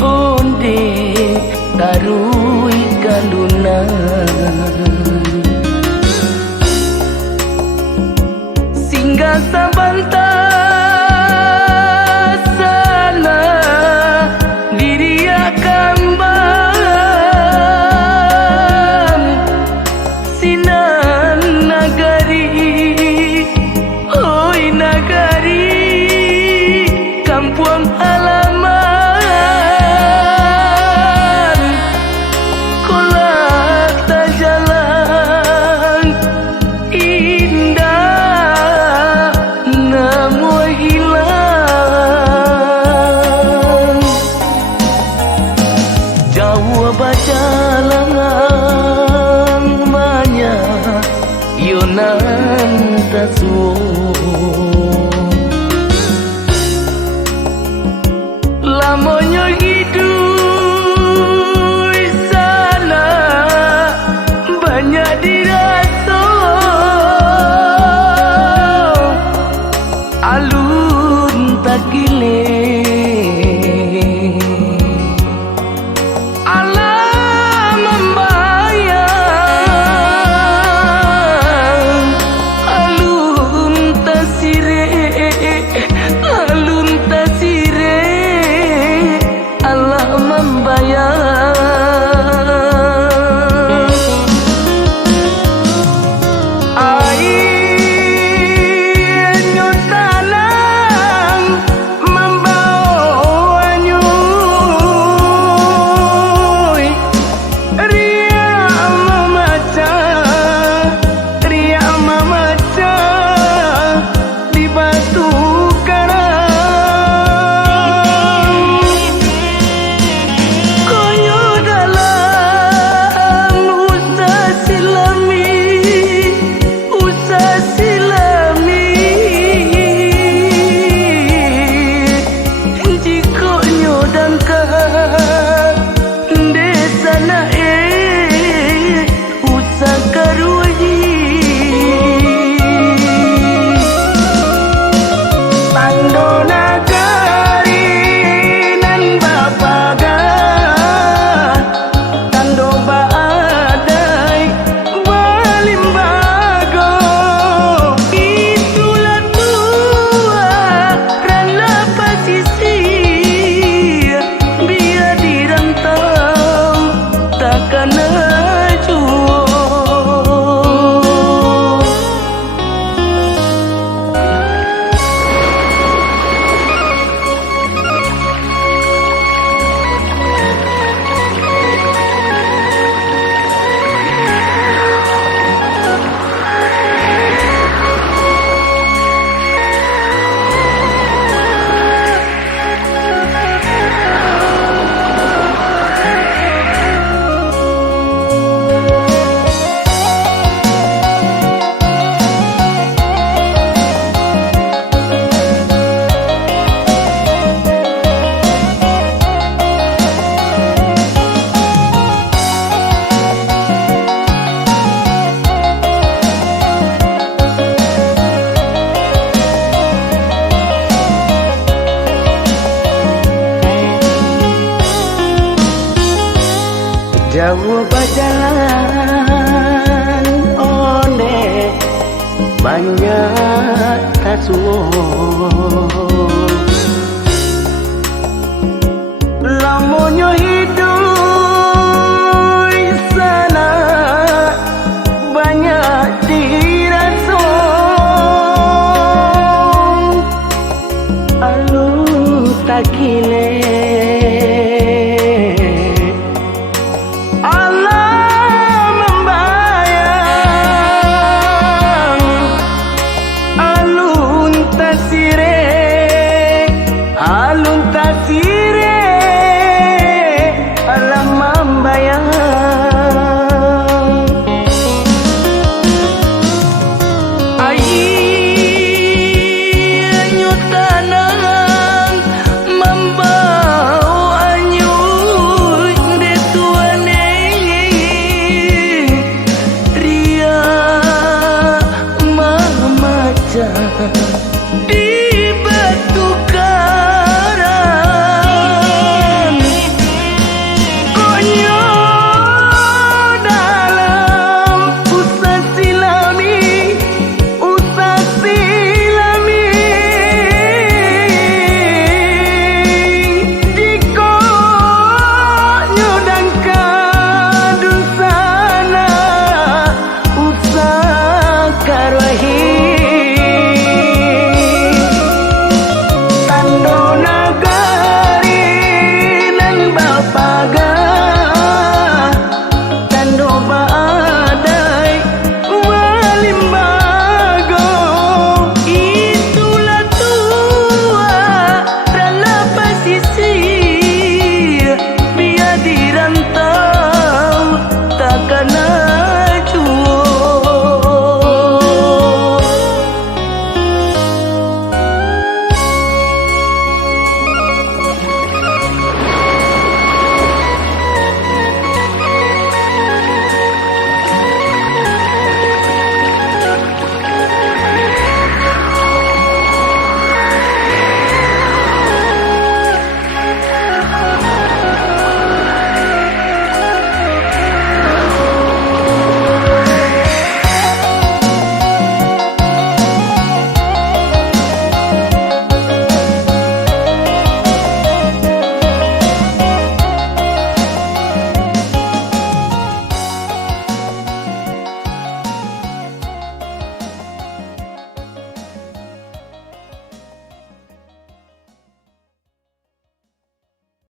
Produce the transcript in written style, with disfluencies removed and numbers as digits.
onde tarui kaluna singgah sabanta sana diria Kambang Sinar nagari oi nagari kampung halaman kolak tak jalan indah namun hilang jauh bacalangan banyak yonan tasuo lamonyo hidup sana banyak dirasa alun takile alam membayang alun tasire Allah membayang air nyutanang membawa nyuy ria memaca di batu karang konyo dalam usah silami jika nyodangka desa nae usah karuhi tando nagari nan bapagan tando badai balimbago itulah tua rana pasisir biar dirantau takkan ajuo jauh berjalan oleh banyak tasuo lamonyo